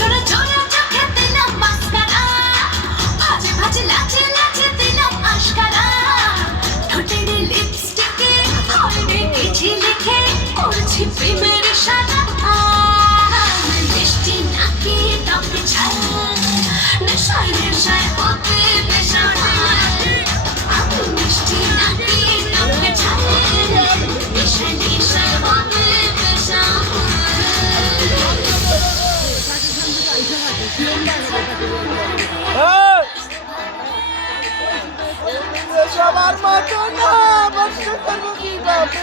Should have done you. Hey! Yaşa varmadığına başka tarafı değil abi.